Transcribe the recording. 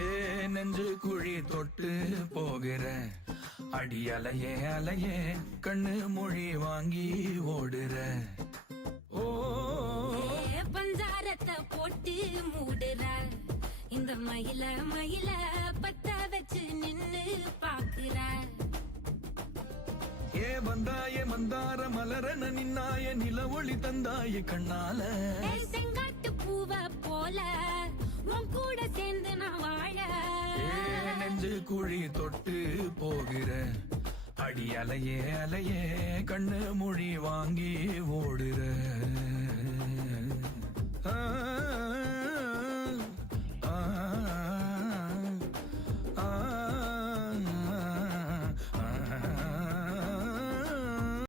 ஏ நெஞ்சு குழி தொட்டு போகிற அடி அலையே அலையே கண்ணு மொழி வாங்கி ஓடுற. ஓ பஞ்சாரத்தை போட்டு மூடுற இந்த மயில மயில பத்த வச்சு நின்னு பாக்குற. ஏ வந்தாய மந்தார மலரன நின்னாய நில ஒளி தந்தாய கண்ணால. செங்காட்டு பூவ போல உன் கூட சேர்ந்து நான் வாழ. நெஞ்சு குழி தொட்டு போகிற அடி அலையே அலையே கண்ணு மொழி வாங்கி ஓடுற.